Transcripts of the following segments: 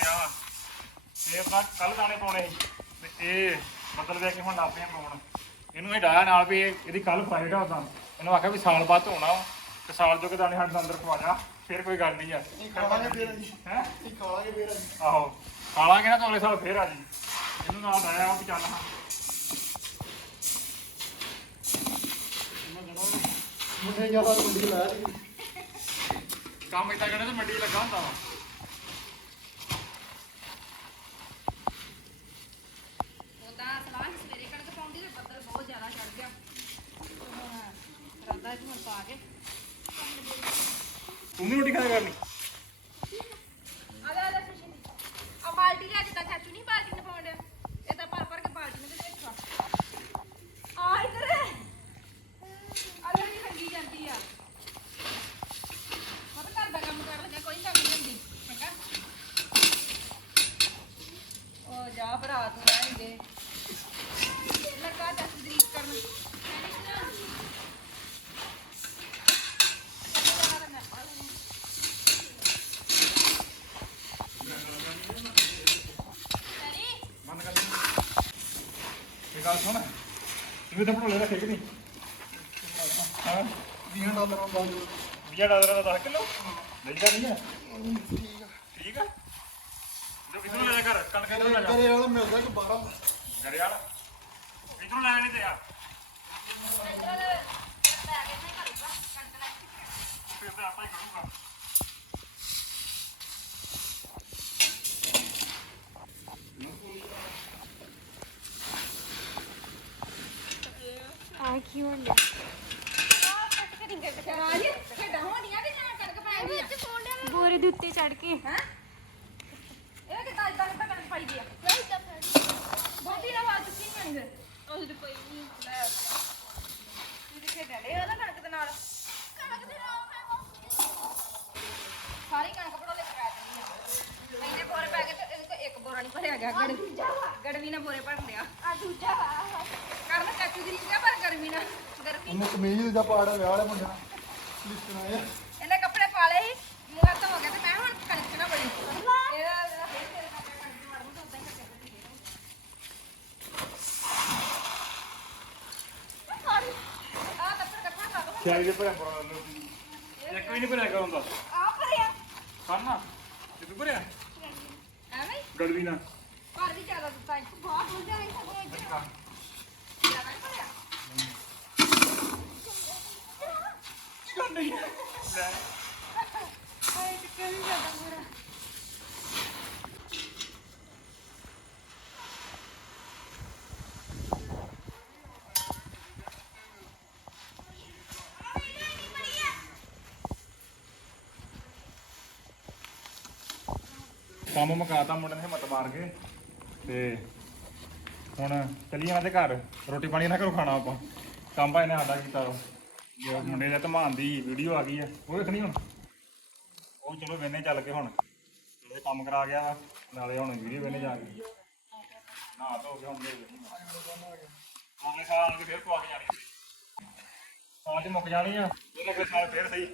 ਗਿਆ ਵਾ। ਕੱਲ ਦਾਣੇ ਪਾਉਣੇ ਸੀ। ਤੇ ਇਹ ਬਦਲ ਵੇ ਕੇ ਹੁਣ ਲੱਗ ਪਿਆ ਪਾਉਣ ਇਹਨੂੰ ਇਹ ਡਾਇਆ ਨਾਲ ਵੀ ਇਹ- ਇਹਦੀ ਕੱਲ ਫਾਈਟ ਆ ਉਦਾਂ ਇਹਨੂੰ ਆਖਿਆ ਵੀ ਸਾਲ ਬਾਅਦ ਧੋਣਾ ਵਾ। ਤੇ ਸਾਲ ਜੋ ਕੇ ਦਾਣੇ ਸਾਡੇ ਅੰਦਰ ਖਵਾ ਜਾ। ਫਿਰ ਕੋਈ ਗੱਲ ਨਹੀਂ ਆ। ਇਹ ਖਾਵਾਂਗੇ ਫੇਰ ਅਸੀਂ। ਹੈ? ਇਹ ਖਾਵਾਂਗੇ ਫੇਰ ਅਸੀਂ। ਆਹੋ। ਖਾਲਾਂਗੇ ਨਾ ਤਾਂ ਅਗਲੇ ਸਾਲ ਫੇਰ ਆ ਜੀ। ਇਹਨੂੰ ਨਾਲ ਡਾਇਆ ਵਾ ਵੀ ਚੱਲ ਹਾਂ। ਮੁੰਡੇ ਜ਼ਿਆਦਾ ਕੁੰਡੀ ਲਾ ਦੀ ਕੰਮ ਇਦਾਂ ਕਰਨਾ ਤਾਂ ਮੰਡੀ 'ਚ ਲੱਗਾ ਹੁੰਦਾ ਵਾ ਉਹਦਾ ਸਲਾਹ ਸੀ ਸਵੇਰੇ ਕਣਕ ਪਾਉਂਦੀ ਤੇ ਬੱਦਲ ਬਹੁਤ ਜ਼ਿਆਦਾ ਚੜ ਗਿਆ ਤੇ ਹੁਣ ਰਾਦਾ ਜੀ ਹੁਣ ਪਾ ਕੇ ਤੂੰ ਵੀ ਰੋਟੀ ਖਾਇਆ ਕਰਨੀ ਆਲਾ ਆਲਾ ਸੁਸ਼ੀ ਆ ਬਾਲਟੀ ਲੈ ਜਿੱਦਾਂ ਚਾਚੂ ਨਹੀਂ ਬਾਲਟੀ ਨੇ ਪਾਉਂਦੇ ਇਹ ਤਾਂ ਭਰ ਭਰ ਕੇ ਬਾਲਟੀ ਨੇ ਦੇਖਾ ਆ ਇਧਰ ਆਲਾ ਨਹੀਂ ਖੰਗੀ ਜਾਂਦੀ ਆ ਮਤ ਘਰ ਦਾ ਕੰਮ ਕਰ ਲਿਆ ਕੋਈ ਕੰਮ ਨਹੀਂ ਹੁੰਦੀ ਚੰਗਾ ਉਹ ਜਾ ਭਰਾ ਤੂੰ ਰਹਿਣ ਦੇ ਲੱਗਾ ਤਸਦੀਕ ਕਰਨ ਬੰਦ ਕਰ ਦੇ ਇਹ ਗੱਲ ਸੁਣ ਤੂੰ ਵੀ ਤਾਂ ਭੜੋਲੇ ਰੱਖੇ ਕਿ ਨਹੀਂ। ਹਾਂ। 20 ਡਾਲਰਾਂ ਦਾ ਜੋ 20 ਡਾਲਰ ਦਾ 10 ਕਿਲੋ। ਲੈਂਦਾ ਨਹੀਂ ਆ। ਠੀਕ ਆ। ਠੀਕ ਆ ਜੋ ਕਿਧਰੋਂ ਲੈ ਜਾ ਕਰ ਕਣਕ ਕਿਧਰੋਂ ਲੈ ਜਾ। ਕਰੇ ਵਾਲਾ ਮਿਲਦਾ ਕਿ 12 ਘਰੇ ਵਾਲਾ। ਕਿਧਰੋਂ ਲੈ ਨਹੀਂ ਤੇ ਆ। ਫਿਰ ਤੇ ਆਪਾਂ ਹੀ ਕਰੂੰਗਾ। ਆ ਕੀ ਹੁੰਦਾ ਰਾਜ ਖੇਡਾਂ ਹੋਣੀਆਂ ਤੇ ਜਾਂ ਕਣਕ ਪੈ ਗਈ ਆ ਬੋਰੇ ਦੇ ਉੱਤੇ ਚੜ ਕੇ। ਹੈਂ? ਇਹ ਕਿੱਦਾਂ ਇਦਾਂ ਕਿੱਦਾਂ ਕਣਕ ਪਾਈ ਦੀ ਆ। ਬਹੁਤੀ ਨਾ ਆਵਾਜ਼ ਚੁੱਕੀ ਨਹੀਂ ਅੰਗ ਉਹ ਤੇ ਕੋਈ ਨਹੀਂ ਲੈ। ਇਹ ਖੇਡਾਂ ਦੇ ਉਹਦਾ ਕਣਕ ਦੇ ਨਾਲ? ਨਹੀਂ ਭਰਿਆ ਗਿਆ ਗੜ ਗੜਵੀ ਨਾਲ ਬੋਰੇ ਭਰਨ ਲਿਆ ਆ ਦੂਜਾ ਕਰਨ ਚਾਚੂ ਦੀ ਰੀਜਾ ਪਰ ਗਰਮੀ ਨਾਲ ਗਰਮੀ ਉਹਨੇ ਕਮੀਜ਼ ਦਾ ਪਾੜਾ ਵਿਆਹ ਵਾਲੇ ਮੁੰਡੇ। ਨਾਲ ਲਿਸਟ ਆਇਆ ਇਹਨੇ ਕੱਪੜੇ ਪਾ ਲਏ ਸੀ ਮੂੰਹ ਧੋ ਕੇ ਤੇ ਮੈਂ ਹੁਣ ਕਣਕ ਨਾ ਬੜੀ। ਇਹਦਾ ਹੇ ਤੇਰੇ ਨਾਲ ਕਣਕ ਮਾਰ ਤਾਂ ਉਦਾਂ ਹੀ ਕਰਕੇ ਆ ਕੱਪੜੇ ਕੱਪੜੇ ਪਾ ਦੋ ਚਾਈ ਦੇ ਭਰਿਆ ਪੜਾ ਲੋ ਇੱਕ ਵੀ ਨਹੀਂ ਭਰਿਆ ਕਰ ਹੁੰਦਾ ਆ ਭਰਿਆ। ਖਾਣਾ? ਤੇ ਤੂੰ ਭਰਿਆ? ਹੀ? ਗੜਵੀ ਨਾ। ਭਰ ਵੀ ਜ਼ਿਆਦਾ ਦਿੱਤਾ ਹੈ ਬਹੁਤ ਹੋ ਜਾਏ ਸਗੋਂ ਇੱਧਰ ਜ਼ਿਆਦਾ ਨਹੀਂ ਭਰਿਆ। ਲੈ ਹਾਏ ਟਿੱਕੇ ਵੀ ਜ਼ਿਆਦਾ ਪੂਰਾ ਕੰਮ ਮੁਕਾਤਾ ਮੁੰਡੇ ਨੇ ਹਿੰਮਤ ਮਾਰ ਕੇ ਤੇ ਹੁਣ ਚੱਲੀਏ ਇਹਨਾਂ ਦੇ ਘਰ। ਰੋਟੀ ਪਾਣੀ ਨਾ ਕਰੋ ਖਾਣਾ ਆਪਾਂ। ਕੰਮ ਭਾਈ ਨੇ ਸਾਡਾ ਕੀਤਾ ਜੋ ਮੁੰਡੇ ਦੇ ਧਮਾਨ ਦੀ ਵੀਡੀਓ ਆ ਗਈ ਆ। ਉਹ ਵੇਖਣੀ ਹੁਣ? ਉਹ ਚਲੋ ਵੇਨੇ ਚੱਲ ਕੇ ਹੁਣ। ਇਹ ਕੰਮ ਕਰਾ ਗਿਆ ਵਾ, ਨਾਲੇ ਹੁਣ ਵੀਡੀਓ ਵੇਨੇ ਜਾ ਕੇ ਨਾ ਧੋ ਕੇ ਹੁਣ ਦੇ ਅਗਲੇ ਸਾਲ ਆਣ ਕੇ ਫੇਰ ਪਵਾ ਕੇ ਜਾਣੀ ਸੀ। ਸਾਲ ਚ ਮੁੱਕ ਜਾਣੀ ਆ। ਇਹ ਅਗਲੇ ਸਾਲ ਫੇਰ ਸਹੀ।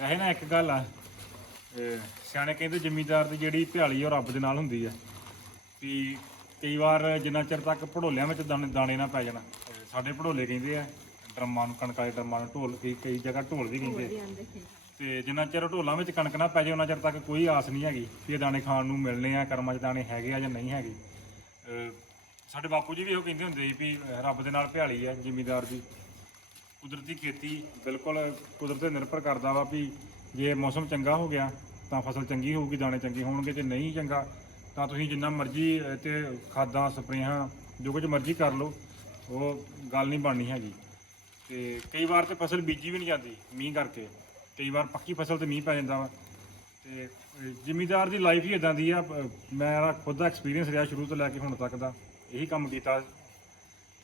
ਵੈਸੇ ਨਾ ਇੱਕ ਗੱਲ ਆ। ਸਿਆਣੇ ਕਹਿੰਦੇ ਜ਼ਿਮੀਦਾਰ ਦੀ ਜਿਹੜੀ ਭਿਆਲੀ ਉਹ ਰੱਬ ਦੇ ਨਾਲ ਹੁੰਦੀ ਆ। ਵੀ ਕਈ ਵਾਰ ਜਿੰਨਾ ਚਿਰ ਤੱਕ ਭੜੋਲਿਆਂ ਵਿੱਚ ਦਾਣੇ ਦਾਣੇ ਨਾ ਪੈ ਜਾਣ ਸਾਡੇ ਭੜੋਲੇ ਕਹਿੰਦੇ ਆ ਡਰਮਾਂ ਨੂੰ ਕਣਕ ਵਾਲੇ ਡਰਮਾਂ ਨੂੰ ਢੋਲ ਕਈ ਕਈ ਜਗ੍ਹਾ ਢੋਲ ਵੀ ਕਹਿੰਦੇ ਤੇ ਜਿੰਨਾ ਚਿਰ ਢੋਲਾਂ ਵਿੱਚ ਕਣਕ ਨਾ ਪੈ ਜਾਏ ਉਹਨਾਂ ਚਿਰ ਤੱਕ ਕੋਈ ਆਸ ਨਹੀਂ ਹੈਗੀ ਵੀ ਇਹ ਦਾਣੇ ਖਾਣ ਨੂੰ ਮਿਲਣੇ ਆ ਕਰਮਾਂ 'ਚ ਦਾਣੇ ਹੈਗੇ ਆ ਜਾਂ ਨਹੀਂ ਹੈਗੇ। ਸਾਡੇ ਬਾਪੂ ਜੀ ਵੀ ਇਹੋ ਕਹਿੰਦੇ ਹੁੰਦੇ ਸੀ ਵੀ ਰੱਬ ਦੇ ਨਾਲ ਭਿਆਲੀ ਆ ਜ਼ਿਮੀਦਾਰ ਦੀ। ਕੁਦਰਤੀ ਖੇਤੀ ਬਿਲਕੁਲ ਕੁਦਰਤ ਤੇ ਨਿਰਭਰ ਕਰਦਾ ਵਾ ਵੀ ਜੇ ਮੌਸਮ ਚੰਗਾ ਹੋ ਗਿਆ, ਤਾਂ ਫਸਲ ਚੰਗੀ ਹੋਊਗੀ, ਦਾਣੇ ਚੰਗੇ ਹੋਣਗੇ, ਜੇ ਨਹੀਂ ਚੰਗਾ, ਤਾਂ ਤੁਸੀਂ ਜਿੰਨਾ ਮਰਜ਼ੀ ਇਹ ਤੇ ਖਾਦਾਂ, ਸਪਰੇਹਾਂ, ਜੋ ਕੁਝ ਮਰਜ਼ੀ ਕਰ ਲਓ, ਉਹ ਗੱਲ ਨਹੀਂ ਬਣਨੀ ਹੈਗੀ। ਤੇ ਕਈ ਵਾਰ ਤੇ ਫਸਲ ਬੀਜੀ ਵੀ ਨਹੀਂ ਜਾਂਦੀ ਮੀਂਹ ਕਰਕੇ, ਕਈ ਵਾਰ ਪੱਕੀ ਫਸਲ ਤੇ ਮੀਂਹ ਪੈ ਜਾਂਦਾ ਵਾ। ਤੇ ਜ਼ਿਮੀਦਾਰ ਦੀ ਲਾਈਫ ਹੀ ਇਦਾਂ ਦੀ ਆ ਪ- ਮੇਰਾ ਖੁਦ ਦਾ ਐਕਸਪੀਰੀਅੰਸ ਰਿਹਾ ਸ਼ੁਰੂ ਤੋਂ ਲੈ ਕੇ ਹੁਣ ਤੱਕ ਦਾ, ਇਹੀ ਕੰਮ ਕੀਤਾ।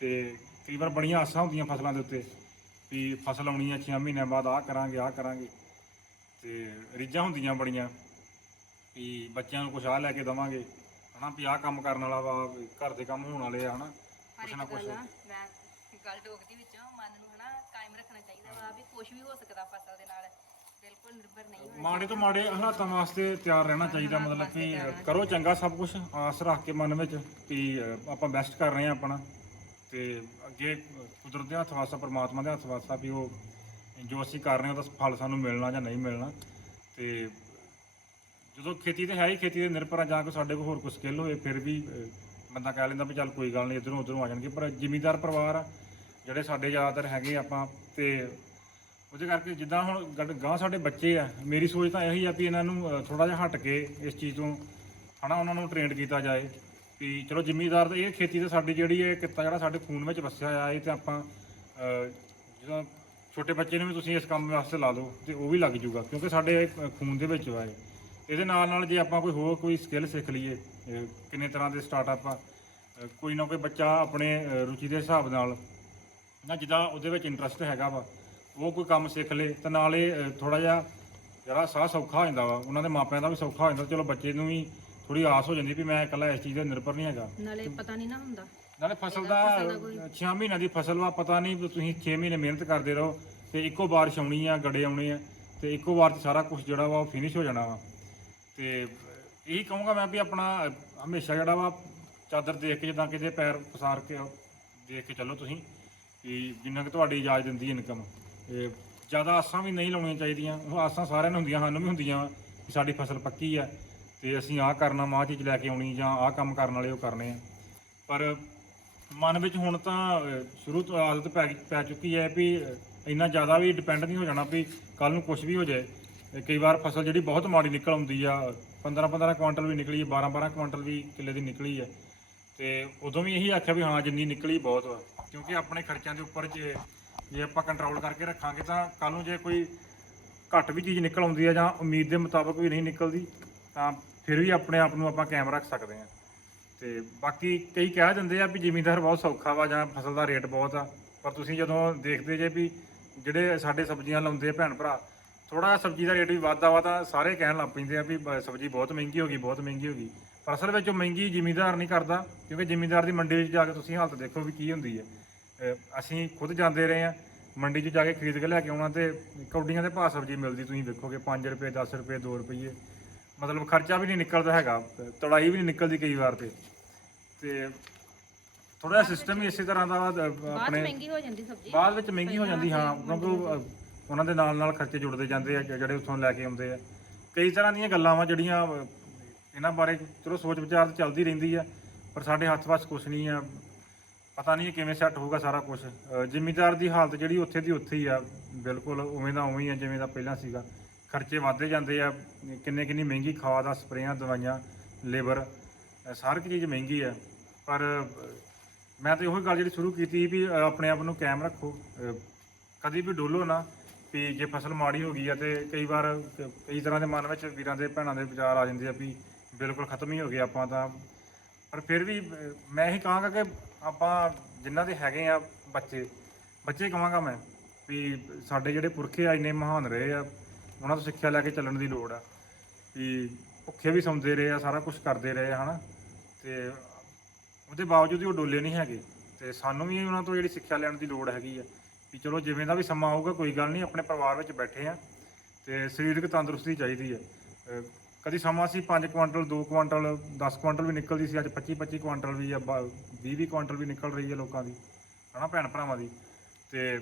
ਤੇ ਕਈ ਵਾਰ ਬੜੀਆਂ ਆਸਾਂ ਹੁੰਦੀਆਂ ਫਸਲਾਂ ਦੇ ਉੱਤੇ, ਵੀ ਫਸਲ ਆਉਣੀ ਆ 6 ਮਹੀਨਿਆਂ ਬਾਅਦ ਆਹ ਕਰਾਂਗੇ ਆਹ ਕਰਾਂਗੇ। ਤੇ ਰੀਝਾਂ ਹੁੰਦੀਆਂ ਬੜੀਆਂ ਵੀ ਬੱਚਿਆਂ ਨੂੰ ਕੁਛ ਆਹ ਲੈ ਕੇ ਦਵਾਂਗੇ। ਹਨਾ ਵੀ ਆਹ ਕੰਮ ਕਰਨ ਵਾਲਾ ਵਾ ਵੀ ਘਰ ਦੇ ਕੰਮ ਹੋਣ ਵਾਲੇ ਆ ਹਨਾ। ਕੁਛ ਨਾ ਕੁਛ। ਆ, ਮੈਂ ਗੱਲ ਟੋਕਦੀ ਵਿੱਚੋਂ ਮਨ ਨੂੰ ਹਨਾ ਕਾਇਮ ਰੱਖਣਾ ਚਾਹੀਦਾ ਵਾ ਵੀ ਕੁਝ ਵੀ ਹੋ ਸਕਦਾ ਫਸਲ ਦੇ ਨਾਲ ਬਿਲਕੁਲ ਨਿਰਭਰ ਨਹੀਂ ਹੋਣਾ ਮਾੜੇ ਤੋਂ ਮਾੜੇ ਹਾਲਾਤਾਂ ਵਾਸਤੇ ਤਿਆਰ ਰਹਿਣਾ ਚਾਹੀਦਾ ਮਤਲਬ ਕਿ ਕਰੋ ਚੰਗਾ ਸਭ ਕੁਝ ਆਸ ਰੱਖ ਕੇ ਮਨ ਵਿੱਚ ਵੀ ਆਪਾਂ ਬੈਸਟ ਕਰ ਰਹੇ ਹਾਂ ਆਪਣਾ। ਤੇ ਅੱਗੇ ਕੁਦਰਤ ਦੇ ਹੱਥ ਵਾਸਤਾ ਪਰਮਾਤਮਾ ਦੇ ਹੱਥ ਵਾਸਤਾ ਵੀ ਉਹ ਜੋ ਅਸੀਂ ਕਰ ਰਹੇ ਹਾਂ ਉਹਦਾ ਫਲ ਸਾਨੂੰ ਮਿਲਣਾ ਜਾਂ ਨਹੀਂ ਮਿਲਣਾ ਤੇ ਜਦੋਂ ਖੇਤੀ ਤੇ ਹੈ ਹੀ ਖੇਤੀ 'ਤੇ ਨਿਰਭਰ ਆ, ਜਾਂ ਕੋਈ ਸਾਡੇ ਕੋਲ ਹੋਰ ਕੋਈ ਸਕਿੱਲ ਹੋਏ ਫਿਰ ਵੀ ਬੰਦਾ ਕਹਿ ਲੈਂਦਾ ਵੀ ਚੱਲ ਕੋਈ ਗੱਲ ਨਹੀਂ, ਇਧਰੋਂ ਉਧਰੋਂ ਆ ਜਾਣਗੇ। ਪਰ ਜ਼ਿਮੀਂਦਾਰ ਪਰਿਵਾਰ ਆ, ਜਿਹੜੇ ਸਾਡੇ ਜ਼ਿਆਦਾਤਰ ਹੈਗੇ ਆਪਾਂ ਤੇ ਉਹਦੇ ਕਰਕੇ ਜਿੱਦਾਂ ਹੁਣ ਗਾਂ ਸਾਡੇ ਬੱਚੇ ਆ, ਮੇਰੀ ਸੋਚ ਤਾਂ ਇਹੀ ਆ ਵੀ ਇਹਨਾਂ ਨੂੰ ਥੋੜਾ ਜਿਹਾ ਹਟ ਕੇ ਇਸ ਚੀਜ਼ ਤੋਂ ਹਨਾ, ਉਹਨਾਂ ਨੂੰ ਟ੍ਰੇਨਡ ਕੀਤਾ ਜਾਏ ਵੀ ਚਲੋ ਜ਼ਿਮੀਂਦਾਰ ਤਾਂ ਇਹ ਖੇਤੀ ਤੇ ਸਾਡੀ ਜਿਹੜੀ ਹੈ ਕਿੱਤਾ ਜਿਹੜਾ ਸਾਡੇ ਖੂਨ ਵਿੱਚ ਵਸਿਆ ਆ, ਇਹ ਤੇ ਆਪਾਂ ਜਦੋਂ ਛੋਟੇ ਬੱਚੇ ਨੂੰ ਵੀ ਤੁਸੀਂ ਇਸ ਕੰਮ ਵਾਸਤੇ ਲਾ ਦਿਓ ਤੇ ਉਹ ਵੀ ਲੱਗ ਜੂਗਾ ਕਿਉਂਕਿ ਸਾਡੇ ਅਹ, ਖੂਨ ਦੇ ਵਿੱਚ ਵਾ ਇਹਦੇ ਨਾਲ ਨਾਲ ਜੇ ਆਪਾਂ ਕੋਈ ਹੋਰ ਕੋਈ ਸਕਿੱਲ ਸਿੱਖ ਲਈਏ ਕਿੰਨੇ ਤਰ੍ਹਾਂ ਦੇ ਸਟਾਰਟਅਪ ਆ ਕੋਈ ਨਾ ਕੋਈ ਬੱਚਾ ਆਪਣੇ ਰੁਚੀ ਦੇ ਹਿਸਾਬ ਨਾਲ ਨਾ ਜਿੱਦਾਂ ਉਹਦੇ ਵਿੱਚ ਇੰਟਰਸਟ ਹੈਗਾ ਵਾ ਉਹ ਕੋਈ ਕੰਮ ਸਿੱਖ ਲੇ ਤੇ ਨਾਲੇ ਥੋੜਾ ਜਿਹਾ ਜਿਹੜਾ ਸਾਹ ਸੌਖਾ ਹੋ ਜਾਂਦਾ ਵਾ ਉਹਨਾਂ ਦੇ ਮਾਪਿਆਂ ਦਾ ਵੀ ਸੌਖਾ ਹੋ ਜਾਂਦਾ ਚਲੋ ਬੱਚੇ ਨੂੰ ਵੀ ਥੋੜੀ ਆਸ ਹੋ ਜਾਂਦੀ ਵੀ ਮੈਂ ਇਕੱਲਾ ਇਸ ਚੀਜ਼ ਤੇ ਨਿਰਭਰ ਨਹੀਂ ਹੈਗਾ। ਨਾਲੇ ਪਤਾ ਨਹੀਂ ਨਾ ਹੁੰਦਾ। ਨਾਲੇ ਫਸਲ ਦਾ 6 ਮਹੀਨਿਆਂ ਦੀ ਫਸਲ ਵਾ ਪਤਾ ਨਹੀਂ ਵੀ ਤੁਸੀਂ 6 ਮਹੀਨੇ ਮਿਹਨਤ ਕਰਦੇ ਰਹੋ ਤੇ ਇੱਕੋ ਬਾਰਿਸ਼ ਆਉਣੀ ਆ ਗੜੇ ਆਉਣੇ ਆ ਤੇ ਇੱਕੋ ਵਾਰ ਚ ਸਾਰਾ ਕੁਝ ਜਿਹੜਾ ਵਾ ਉਹ ਫਿਨਿਸ਼ ਹੋ ਜਾਣਾ ਵਾ। ਤੇ ਇਹੀ ਕਹੂੰਗਾ ਮੈਂ ਵੀ ਆਪਣਾ ਹਮੇਸ਼ਾ ਜਿਹੜਾ ਵਾ ਚਾਦਰ ਦੇਖ ਕੇ ਜਿੱਦਾਂ ਕਿਤੇ ਪੈਰ ਪਸਾਰ ਕੇ ਦੇਖ ਕੇ ਚੱਲੋ ਤੁਸੀਂ ਕਿ ਜਿੰਨਾ ਕਿ ਤੁਹਾਡੀ ਇਜਾਜ਼ਤ ਦਿੰਦੀ ਇਨਕਮ ਇਹ ਜ਼ਿਆਦਾ ਆਸਾਂ ਵੀ ਨਹੀਂ ਲਾਉਣੀਆਂ ਚਾਹੀਦੀਆਂ ਉਹ ਆਸਾਂ ਸਾਰਿਆਂ ਨੂੰ ਹੁੰਦੀਆਂ ਸਾਨੂੰ ਵੀ ਹੁੰਦੀਆਂ ਵਾ ਕਿ ਸਾਡੀ ਫਸਲ ਪੱਕੀ ਆ ਤੇ ਅਸੀਂ ਆਹ ਕਰਨਾ ਮਾਹ ਚੀਜ਼ ਲੈ ਕੇ ਆਉਣੀ ਜਾਂ ਆਹ ਕੰਮ ਕਰਨ ਵਾਲੇ ਉਹ ਕਰਨੇ ਆ। ਪਰ ਮਨ ਵਿੱਚ ਹੁਣ ਤਾਂ ਅਹ, ਸ਼ੁਰੂ ਤੋਂ ਆਦਤ ਪੈ ਪੈ ਚੁੱਕੀ ਹੈ ਵੀ ਅਹ, ਇੰਨਾ ਜ਼ਿਆਦਾ ਵੀ ਡਿਪੈਂਡ ਨਹੀਂ ਹੋ ਜਾਣਾ ਵੀ ਕੱਲ ਨੂੰ ਕੁਝ ਵੀ ਹੋ ਜਾਏ। ਇਹ ਕਈ ਵਾਰ ਫਸਲ ਜਿਹੜੀ ਬਹੁਤ ਮਾੜੀ ਨਿਕਲ ਆਉਂਦੀ ਆ। 15 15 ਕੁਆਂਟਲ ਵੀ ਨਿਕਲੀ 12 12 ਕੁਆਂਟਲ ਵੀ ਕਿੱਲੇ ਦੀ ਨਿਕਲੀ ਹੈ। ਤੇ ਉਦੋਂ ਵੀ ਇਹੀ ਆਖਿਆ ਵੀ ਹਾਂ ਜਿੰਨੀ ਨਿਕਲੀ ਬਹੁਤ ਵਾ। ਕਿਉਂਕਿ ਆਪਣੇ ਖਰਚਿਆਂ ਦੇ ਉੱਪਰ ਜੇ ਜੇ ਆਪਾਂ ਕੰਟਰੋਲ ਕਰਕੇ ਰੱਖਾਂਗੇ ਤਾਂ ਕੱਲ ਨੂੰ ਜੇ ਕੋਈ ਘੱਟ ਵੀ ਚੀਜ਼ ਨਿਕਲ ਆਉਂਦੀ ਆ ਜਾਂ ਉਮੀਦ ਦੇ ਮੁਤਾਬਕ ਵੀ ਨਹੀਂ ਨਿਕਲਦੀ ਤਾਂ ਫਿਰ ਵੀ ਆਪਣੇ ਆਪ ਨੂੰ ਆਪਾਂ ਕਾਇਮ ਰੱਖ ਸਕਦੇ ਹਾਂ। ਤੇ ਬਾਕੀ ਕਈ ਕਹਿ ਦਿੰਦੇ ਆ ਵੀ ਜ਼ਿਮੀਂਦਾਰ ਬਹੁਤ ਸੌਖਾ ਵਾ ਜਾਂ ਫਸਲ ਦਾ ਰੇਟ ਬਹੁਤ ਆ। ਪਰ ਤੁਸੀਂ ਜਦੋਂ ਦੇਖਦੇ ਜੇ ਵੀ ਜਿਹੜੇ ਸਾਡੇ ਸਬਜ਼ੀਆਂ ਲਾਉਂਦੇ ਆ ਭੈਣ ਭਰਾ ਥੋੜਾ ਸਬਜ਼ੀ ਦਾ ਰੇਟ ਵੀ ਵੱਧਦਾ ਵਾ ਤਾਂ ਸਾਰੇ ਕਹਿਣ ਲੱਗ ਪੈਂਦੇ ਆ ਵੀ ਸਬਜ਼ੀ ਬਹੁਤ ਮਹਿੰਗੀ ਹੋ ਗਈ, ਬਹੁਤ ਮਹਿੰਗੀ ਹੋ ਗਈ। ਪਰ ਅਸਲ ਵਿੱਚ ਉਹ ਮਹਿੰਗੀ ਜ਼ਿਮੀਂਦਾਰ ਨਹੀਂ ਕਰਦਾ, ਕਿਉਂਕਿ ਜ਼ਿਮੀਂਦਾਰ ਦੀ ਮੰਡੀ ਵਿੱਚ ਜਾ ਕੇ ਤੁਸੀਂ ਹਾਲਤ ਦੇਖੋ ਵੀ ਕੀ ਹੁੰਦੀ ਹੈ। ਅਸੀਂ ਖੁਦ ਜਾਂਦੇ ਰਹੇ ਆ ਮੰਡੀ 'ਚ ਜਾ ਕੇ ਖਰੀਦ ਕੇ ਲੈ ਕੇ ਆਉਣਾ ਤੇ ਕੌਡੀਆਂ ਦੇ ਭਾਅ ਸਬਜ਼ੀ ਮਿਲਦੀ, ਤੁਸੀਂ ਵੇਖੋਗੇ 5 ਰੁਪਏ 10 ਰੁਪਏ 2 ਰੁਪਏ ਮਤਲਬ ਖਰਚਾ ਵੀ ਨਹੀਂ ਨਿਕਲਦਾ ਹੈਗਾ ਤੜਾਈ ਵੀ ਨਹੀਂ ਨਿਕਲਦੀ ਕਈ ਵਾਰ ਤੇ। ਤੇ ਥੋੜਾ ਜਿਹਾ ਸਿਸਟਮ ਹੀ ਇਸੇ ਤਰ੍ਹਾਂ ਦਾ ਆਪਣੇ ਮਹਿੰਗੀ ਹੋ ਜਾਂਦੀ ਸਬਜ਼ੀ। ਬਾਅਦ ਵਿੱਚ ਮਹਿੰਗੀ ਹੋ ਜਾਂਦੀ ਹਾਂ ਕਿਉਂਕਿ ਉਹਨਾਂ ਦੇ ਨਾਲ ਨਾਲ ਖਰਚੇ ਜੁੜਦੇ ਜਾਂਦੇ ਆ ਜਿਹੜੇ ਉੱਥੋਂ ਲੈ ਕੇ ਆਉਂਦੇ ਆ। ਕਈ ਤਰ੍ਹਾਂ ਦੀਆਂ ਗੱਲਾਂ ਵਾ ਜਿਹੜੀਆਂ ਇਹਨਾਂ ਬਾਰੇ ਚਲੋ ਸੋਚ ਵਿਚਾਰ ਚੱਲਦੀ ਰਹਿੰਦੀ ਆ ਪਰ ਸਾਡੇ ਹੱਥ ਵੱਸ ਕੁਝ ਨਹੀਂ ਆ। ਪਤਾ ਨਹੀਂ ਕਿਵੇਂ ਸੈੱਟ ਹੋਊਗਾ ਸਾਰਾ ਕੁਝ ਜ਼ਿਮੀਦਾਰ ਦੀ ਹਾਲਤ ਜਿਹੜੀ ਉੱਥੇ ਦੀ ਉੱਥੇ ਹੀ ਆ ਬਿਲਕੁਲ ਉਵੇਂ ਦਾ ਉਵੇਂ ਹੀ ਆ ਜਿਵੇਂ ਦਾ ਪਹਿਲਾਂ ਸੀਗਾ। ਖਰਚੇ ਵੱਧਦੇ ਜਾਂਦੇ ਆ ਕਿੰਨੇ ਕਿੰਨੀ ਮਹਿੰਗੀ ਖਾਦ ਆ ਸਪਰੇਆਂ ਦਵਾਈਆਂ ਲੇਬਰ ਸਾਰੀ ਚੀਜ਼ ਮਹਿੰਗੀ ਆ। ਪਰ ਮੈਂ ਤਾਂ ਉਹੀ ਗੱਲ ਜਿਹੜੀ ਸ਼ੁਰੂ ਕੀਤੀ ਵੀ ਆਪਣੇ ਆਪ ਨੂੰ ਕਾਇਮ ਰੱਖੋ। ਅਹ, ਕਦੀ ਵੀ ਡੋਲੋ ਨਾ ਵੀ ਜੇ ਫਸਲ ਮਾੜੀ ਹੋ ਗਈ ਆ ਤੇ ਕਈ ਵਾਰ ਕਈ ਤਰ੍ਹਾਂ ਦੇ ਮਨ ਵਿੱਚ ਵੀਰਾਂ ਦੇ ਭੈਣਾਂ ਦੇ ਵਿਚਾਰ ਆ ਜਾਂਦੇ ਆ ਵੀ ਬਿਲਕੁਲ ਖਤਮ ਹੀ ਹੋ ਗਏ ਆਪਾਂ ਤਾਂ। ਪਰ ਫਿਰ ਵੀ ਮੈਂ ਇਹੀ ਕਹਾਂਗਾ ਕਿ ਆਪਾਂ ਜਿਨ੍ਹਾਂ ਦੇ ਹੈਗੇ ਆ ਬੱਚੇ ਬੱਚੇ ਕਹਾਂਗਾ ਮੈਂ ਵੀ ਸਾਡੇ ਜਿਹੜੇ ਪੁਰਖੇ ਆ ਇੰਨੇ ਮਹਾਨ ਰਹੇ ਆ। ਉਹਨਾਂ ਤੋਂ ਸਿੱਖਿਆ ਲੈ ਕੇ ਚੱਲਣ ਦੀ ਲੋੜ ਆ। ਵੀ ਭੁੱਖੇ ਵੀ ਸੌਂਦੇ ਰਹੇ ਆ, ਸਾਰਾ ਕੁਝ ਕਰਦੇ ਰਹੇ ਆ, ਹਨਾ। ਤੇ ਉਹਦੇ ਬਾਵਜੂਦ ਵੀ ਉਹ ਡੋਲੇ ਨਹੀਂ ਹੈਗੇ। ਤੇ ਸਾਨੂੰ ਵੀ ਉਹਨਾਂ ਤੋਂ ਜਿਹੜੀ ਸਿੱਖਿਆ ਲੈਣ ਦੀ ਲੋੜ ਹੈਗੀ ਆ। ਵੀ ਚਲੋ ਜਿਵੇਂ ਦਾ ਵੀ ਸਮਾਂ ਆਊਗਾ ਕੋਈ ਗੱਲ ਨਹੀਂ, ਆਪਣੇ ਪਰਿਵਾਰ ਵਿੱਚ ਬੈਠੇ ਆ। ਤੇ ਸਰੀਰਕ ਤੰਦਰੁਸਤੀ ਚਾਹੀਦੀ ਹੈ ਅਹ ਕਦੀ ਸਮਾਂ ਸੀ 5 ਕੁਆਂਟਲ 2 ਕੁਆਂਟਲ 10 ਕੁਆਂਟਲ ਵੀ ਨਿਕਲਦੀ ਸੀ। ਅੱਜ 25 25 ਕੁਆਂਟਲ ਵੀ ਆ 20 20 ਕੁਆਂਟਲ ਵੀ ਨਿਕਲ ਰਹੀ ਹੈ ਲੋਕਾਂ ਦੀ, ਹਨਾ, ਭੈਣ ਭਰਾਵਾਂ ਦੀ। ਤੇ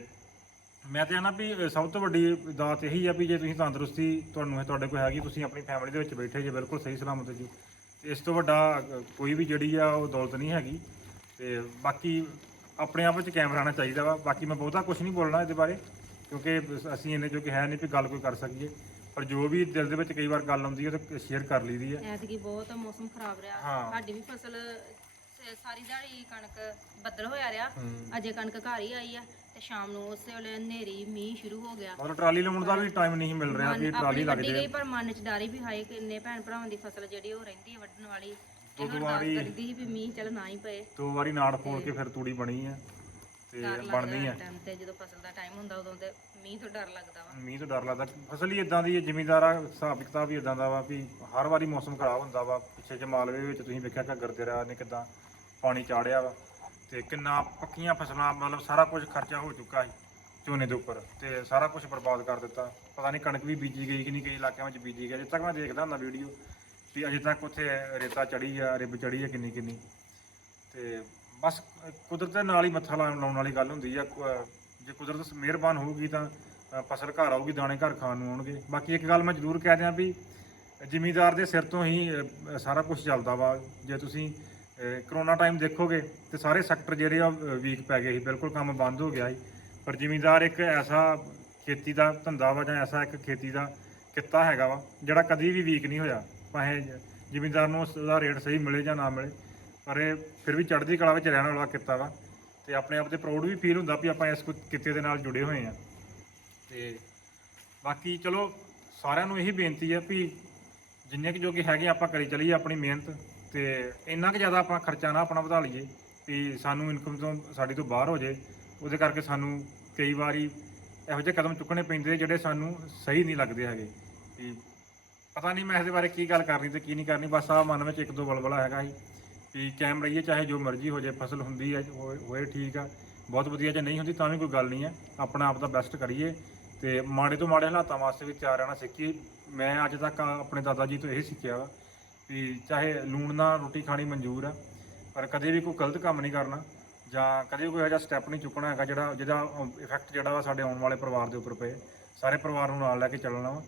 ਮੈਂ ਤੇ ਆਨਾ ਵੀ ਸਭ ਤੋਂ ਵੱਡੀ ਦਾਤ ਇਹੀ ਆ ਵੀ ਜੇ ਤੁਸੀਂ ਤੰਦਰੁਸਤੀ ਤੁਹਾਨੂੰ ਹੈ ਤੁਹਾਡੇ ਕੋਲ ਹੈਗੀ ਤੁਸੀਂ ਆਪਣੀ ਫੈਮਿਲੀ ਦੇ ਵਿੱਚ ਬੈਠੇ ਜੇ ਬਿਲਕੁਲ ਸਹੀ ਸਲਾਮਤ ਜੀ। ਇਸ ਤੋਂ ਵੱਡਾ ਕੋਈ ਵੀ ਜਿਹੜੀ ਆ ਉਹ ਦੌਲਤ ਨਹੀਂ ਹੈਗੀ। ਤੇ ਬਾਕੀ ਆਪਣੇ ਆਪ ਵਿੱਚ ਕਾਇਮ ਰਹਿਣਾ ਚਾਹੀਦਾ ਵਾ। ਬਾਕੀ ਮੈਂ ਬਹੁਤਾ ਕੁਝ ਨਹੀਂ ਬੋਲਣਾ ਇਹਦੇ ਬਾਰੇ ਕਿਉਂਕਿ ਅਸੀਂ ਇੰਨੇ ਜੋ ਕਿ ਹੈ ਨਹੀਂ ਵੀ ਗੱਲ ਕੋਈ ਕਰ ਸਕੀਏ। ਪਰ ਜੋ ਵੀ ਦਿਲ ਦੇ ਵਿੱਚ ਕਈ ਵਾਰ ਗੱਲ ਆਉਂਦੀ ਹੈ ਤਾਂ ਸ਼ੇਅਰ ਕਰ ਲਈਦੀ ਹੈ। ਐਤਕੀ ਬਹੁਤ ਮੌਸਮ ਖਰਾਬ ਰਿਹਾ। ਸਾਡੀ ਵੀ ਫਸਲ ਸ- ਸਾਰੀ ਦਿਹਾੜੀ ਕਣਕ ਬੱਦਲ ਹੋਇਆ ਰਿਹਾ। ਅਜੇ ਕਣਕ ਘਰ ਹੀ ਆਈ ਆ ਤੇ ਸ਼ਾਮ ਨੂੰ ਉਸੇ ਵੇਲੇ ਹਨੇਰੀ ਮੀਂਹ ਸ਼ੁਰੂ ਹੋ ਗਿਆ। ਮਤਲਬ ਟਰਾਲੀ ਲਾਉਣ ਦਾ ਵੀ ਟਾਈਮ ਨਹੀਂ ਮਿਲ ਰਿਹਾ ਵੀ ਟਰਾਲੀ ਲੱਗ ਵੱਢੀ ਗਈ ਪਰ ਮਨ ਚ ਡਰ ਵੀ ਹਾਏ ਕਿੰਨੇ ਭੈਣ ਭਰਾਵਾਂ ਦੀ ਫਸਲ ਜਿਹੜੀ ਉਹ ਰਹਿੰਦੀ ਹੈ ਵੱਢਣ ਵਾਲੀ ਦੋ ਅਰਦਾਸ ਕਰਦੀ ਸੀ ਵੀ ਮੀਂਹ ਚੱਲ ਨਾ ਹੀ ਪਏ। ਦੋ ਵਾਰੀ ਨਾੜ ਫੋੜ ਕੇ ਫਿਰ ਤੂੜੀ ਬਣੀ ਹੈ ਤੇ ਬਣਨੀ ਹੈ ਟਾਈਮ ਤੇ ਜਦੋਂ ਫਸਲ ਦਾ ਟਾਈਮ ਹੁੰਦਾ ਉਦੋਂ ਤੇ ਮੀਂਹ ਤੋਂ ਡਰ ਲੱਗਦਾ ਵਾ। ਮੀਂਹ ਤੋਂ ਡਰ ਲੱਗਦਾ। ਫਸਲ ਹੀ ਇਦਾਂ ਦੀ ਹੈ ਜ਼ਿਮੀਂਦਾਰਾ ਹਿਸਾਬ ਕਿਤਾਬ ਵੀ ਇਦਾਂ ਦਾ ਵਾ ਵੀ ਹਰ ਵਾਰੀ ਮੌਸਮ ਖਰਾਬ ਹੁੰਦਾ ਵਾ। ਪਿੱਛੇ ਜੇ ਮਾਲਵੇ ਵਿੱਚ ਤੁਸੀਂ ਵੇਖਿਆ ਘੱਗਰ ਦੇ ਰਾਹ ਨੇ ਕਿਦਾਂ। ਪਾਣੀ ਚਾੜਿਆ ਵਾ ਤੇ ਕਿੰਨਾ ਪੱਕੀਆਂ ਫਸਲਾਂ, ਮਤਲਬ ਸਾਰਾ ਕੁਝ ਖਰਚਾ ਹੋ ਚੁੱਕਾ ਸੀ ਝੋਨੇ ਦੇ ਉੱਪਰ ਤੇ ਸਾਰਾ ਕੁਝ ਬਰਬਾਦ ਕਰ ਦਿੱਤਾ। ਪਤਾ ਨਹੀਂ ਕਣਕ ਵੀ ਬੀਜੀ ਗਈ ਕਿ ਨਹੀਂ, ਕਈ ਇਲਾਕਿਆਂ ਵਿੱਚ ਬੀਜੀ ਗਈ। ਅਜੇ ਤੱਕ ਮੈਂ ਦੇਖਦਾ ਹੁੰਦਾ ਵੀਡੀਓ ਵੀ ਅਜੇ ਤੱਕ ਉੱਥੇ ਰੇਤਾ ਚੜੀ ਆ, ਰਿਬ ਚੜੀ ਆ ਕਿੰਨੀ ਕਿੰਨੀ। ਤੇ ਬਸ ਕੁਦਰਤ ਦੇ ਨਾਲ ਹੀ ਮੱਥਾ ਲਾ- ਲਾਉਣ ਵਾਲੀ ਗੱਲ ਹੁੰਦੀ ਆ। ਜੇ ਕੁਦਰਤ ਮਿਹਰਬਾਨ ਹੋਊਗੀ ਤਾਂ ਫਸਲ ਘਰ ਆਊਗੀ, ਦਾਣੇ ਘਰ ਖਾਣ ਨੂੰ ਆਉਣਗੇ। ਬਾਕੀ ਇੱਕ ਗੱਲ ਮੈਂ ਜ਼ਰੂਰ ਕਹਿ ਦਿਆਂ ਵੀ ਜ਼ਿਮੀਦਾਰ ਦੇ ਸਿਰ ਤੋਂ ਹੀ ਸਾਰਾ ਕੁਝ ਚੱਲਦਾ ਵਾ। ਜੇ ਤੁਸੀਂ ਕਰੋਨਾ ਟਾਈਮ ਦੇਖੋਗੇ ਤੇ ਸਾਰੇ ਸੈਕਟਰ ਜਿਹੜੇ ਆ ਵੀਕ ਪੈ ਗਏ ਸੀ, ਬਿਲਕੁਲ ਕੰਮ ਬੰਦ ਹੋ ਗਿਆ ਸੀ। ਪਰ ਜ਼ਿਮੀਦਾਰ ਇੱਕ ਐਸਾ ਖੇਤੀ ਦਾ ਧੰਦਾ ਵਾ ਜਾਂ ਐਸਾ ਇੱਕ ਖੇਤੀ ਦਾ ਕਿੱਤਾ ਹੈਗਾ ਵਾ, ਜਿਹੜਾ ਕਦੀ ਵੀ ਵੀਕ ਨਹੀਂ ਹੋਇਆ। ਭਾਵੇਂ ਜ਼ਿਮੀਂਦਾਰ ਨੂੰ ਉਸਦਾ ਰੇਟ ਸਹੀ ਮਿਲੇ ਜਾਂ ਨਾ ਮਿਲੇ, ਪਰ ਇਹ ਫਿਰ ਵੀ ਚੜ੍ਹਦੀ ਕਲਾ ਵਿੱਚ ਰਹਿਣ ਵਾਲਾ ਕਿੱਤਾ ਵਾ। ਤੇ ਆਪਣੇ ਆਪ ਤੇ ਪ੍ਰਾਊਡ ਵੀ ਫੀਲ ਹੁੰਦਾ ਵੀ ਆਪਾਂ ਇਸ ਕੁ- ਕਿੱਤੇ ਦੇ ਨਾਲ ਜੁੜੇ ਹੋਏ ਆ। ਤੇ ਬਾਕੀ ਚਲੋ, ਸਾਰਿਆਂ ਨੂੰ ਇਹੀ ਬੇਨਤੀ ਹੈ ਵੀ ਜਿੰਨੇ ਕੁ ਕਿ ਹੈਗੇ ਆਪਾਂ ਕਰੀ ਚਲੀਏ ਆਪਣੀ ਮਿਹਨਤ। ਤੇ ਇੰਨਾ ਕੁ ਜ਼ਿਆਦਾ ਆਪਾਂ ਖਰਚਾ ਨਾ ਆਪਣਾ ਵਧਾ ਲਈਏ ਵੀ ਸਾਨੂੰ ਇਨਕਮ ਤੋਂ ਸਾਡੀ ਤੋਂ ਬਾਹਰ ਹੋ ਜੇ ਉਹਦੇ ਕਰਕੇ ਸਾਨੂੰ ਕਈ ਵਾਰੀ ਇਹੋ ਜਿਹੇ ਕਦਮ ਚੁੱਕਣੇ ਪੈਂਦੇ ਜਿਹੜੇ ਸਾਨੂੰ ਸਹੀ ਨਹੀਂ ਲੱਗਦੇ ਹੈਗੇ। ਵੀ ਪਤਾ ਨਹੀਂ ਮੈਂ ਇਹਦੇ ਬਾਰੇ ਕੀ ਗੱਲ ਕਰਨੀ ਤੇ ਕੀ ਨਹੀਂ ਕਰਨੀ, ਬਸ ਆ ਮਨ ਵਿੱਚ ਇੱਕ ਦੋ ਬਲਬਲਾ ਹੈਗਾ ਸੀ ਵੀ ਕਾਇਮ ਰਹੀਏ, ਚਾਹੇ ਜੋ ਮਰਜ਼ੀ ਹੋ ਜਾਏ, ਫਸਲ ਹੁੰਦੀ ਹੈ, ਹੋਏ ਹੋਏ ਠੀਕ ਆ, ਬਹੁਤ ਵਧੀਆ, ਜੇ ਨਹੀਂ ਹੁੰਦੀ ਤਾਂ ਵੀ ਕੋਈ ਗੱਲ ਨਹੀਂ ਹੈ ਆਪਣਾ ਆਪ ਦਾ ਬੈਸਟ ਕਰੀਏ ਤੇ ਮਾੜੇ ਤੋਂ ਮਾੜੇ ਹਾਲਾਤਾਂ ਵਾਸਤੇ ਵੀ ਤਿਆਰ ਰਹਿਣਾ ਸਿੱਖੀਏ। ਮੈਂ ਅੱਜ ਤੱਕ ਆਪਣੇ ਦਾਦਾ ਜੀ ਤੋਂ ਇਹ ਸਿੱਖਿਆ ਵਾ ਵੀ ਚਾਹੇ ਲੂਣ ਨਾਲ ਰੋਟੀ ਖਾਣੀ ਮਨਜ਼ੂਰ ਆ, ਪਰ ਕਦੇ ਵੀ ਕੋਈ ਗਲਤ ਕੰਮ ਨਹੀਂ ਕਰਨਾ ਜਾਂ ਕਦੇ ਕੋਈ ਇਹੋ ਜਿਹਾ ਸਟੈਪ ਨਹੀਂ ਚੁੱਕਣਾ ਹੈਗਾ ਜਿਹੜਾ ਜਿਹਦਾ ਇਫੈਕਟ ਜਿਹੜਾ ਵਾ ਸਾਡੇ ਆਉਣ ਵਾਲੇ ਪਰਿਵਾਰ ਦੇ ਉੱਪਰ ਪਏ। ਸਾਰੇ ਪਰਿਵਾਰ ਨੂੰ ਨਾਲ ਲੈ ਕੇ ਚੱਲਣਾ ਵਾ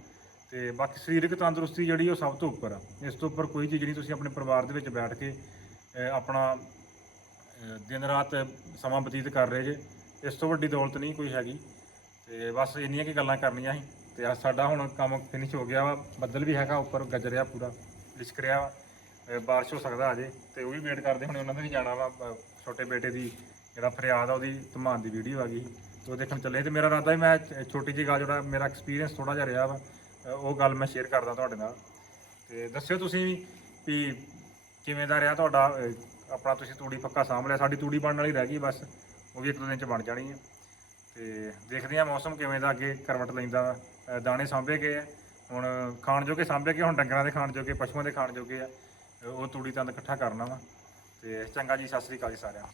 ਤੇ ਬਾਕੀ ਸਰੀਰਕ ਤੰਦਰੁਸਤੀ ਜਿਹੜੀ ਉਹ ਸਭ ਤੋਂ ਉੱਪਰ ਆ। ਇਸ ਤੋਂ ਉੱਪਰ ਕੋਈ ਚੀਜ਼ ਨਹੀਂ, ਤੁਸੀਂ ਆਪਣੇ ਪਰਿਵਾਰ ਦੇ ਵਿੱਚ ਬੈਠ ਕੇ ਆਪਣਾ ਦਿਨ ਰਾਤ ਸਮਾਂ ਬਤੀਤ ਕਰ ਰਹੇ ਜੇ, ਇਸ ਤੋਂ ਵੱਡੀ ਦੌਲਤ ਨਹੀਂ ਕੋਈ ਹੈਗੀ। ਤੇ ਬਸ ਇੰਨੀਆਂ ਕੀ ਗੱਲਾਂ ਕਰਨੀਆਂ ਸੀ ਤੇ ਅੱਜ ਸਾਡਾ ਹੁਣ ਕੰਮ ਫਿਨਿਸ਼ ਹੋ ਗਿਆ ਵਾ, ਬੱਦਲ ਵੀ ਹੈਗਾ ਉੱਪਰ, ਗੱਜ ਰਿਹਾ ਪੂਰਾ। ਲਿਸ਼ਕ ਰਿਹਾ ਵਾ ਅਹ, ਬਾਰਿਸ਼ ਹੋ ਸਕਦਾ ਅਜੇ ਤੇ ਉਹ ਵੀ ਵੇਟ ਕਰਦੇ ਹੁਣ ਉਹਨਾਂ ਦੇ ਵੀ ਜਾਣਾ ਵਾ ਅਹ, ਛੋਟੇ ਬੇਟੇ ਦੀ ਜਿਹੜਾ ਫਰਿਆਦ ਆ ਉਹਦੀ ਧਮਾਨ ਦੀ ਵੀਡੀਓ ਆ ਗਈ ਤੇ ਉਹ ਦੇਖਣ ਚੱਲੇ ਤੇ ਮੇਰਾ ਇਰਾਦਾ ਵੀ ਮੈਂ ਚ- ਛੋਟੀ ਜਿਹੀ ਗੱਲ ਜਿਹੜਾ ਮੇਰਾ ਐਕਸਪੀਰੀਅੰਸ ਥੋੜਾ ਜਿਹਾ ਰਿਹਾ ਵਾ ਅਹ, ਉਹ ਗੱਲ ਮੈਂ ਸ਼ੇਅਰ ਕਰਦਾ ਤੁਹਾਡੇ ਨਾਲ ਤੇ ਦੱਸਿਓ ਤੁਸੀਂ ਵੀ ਵੀ ਕਿਵੇਂ ਦਾ ਰਿਹਾ ਤੁਹਾਡਾ ਅਹ, ਆਪਣਾ ਤੁਸੀਂ ਤੂੜੀ ਪੱਕਾ ਸਾਂਭ ਲਿਆ ਸਾਡੀ ਤੂੜੀ ਬਣਨ ਵਾਲੀ ਰਹਿ ਗਈ ਬਸ ਉਹ ਵੀ ਇੱਕ ਦੋ ਦਿਨ ਚ ਬਣ ਜਾਣੀ ਹੈ ਤੇ ਦੇਖਦੇ ਹਾਂ ਮੌਸਮ ਕਿਵੇਂ ਦਾ ਅੱਗੇ ਕਰਵਟ ਲੈਂਦਾ ਵਾ। ਅਹ, ਦਾਣੇ ਸਾਂਭੇ ਗਏ ਆ ਹੁਣ ਖਾਣ ਜੋਗੇ ਸਾਂਭੇ ਗਏ ਹੁਣ ਡੰਗਰਾਂ ਦੇ ਖਾਣ ਜੋਗੇ, ਪਸ਼ੂਆਂ ਦੇ ਖਾਣ ਜੋਗੇ ਆ, ਉਹ ਤੂੜੀ ਤੰਦ ਇਕੱਠਾ ਕਰਨਾ ਵਾ। ਤੇ ਚੰਗਾ ਜੀ, ਸਤਿ ਸ੍ਰੀ ਅਕਾਲ ਜੀ ਸਾਰਿਆਂ ਨੂੰ।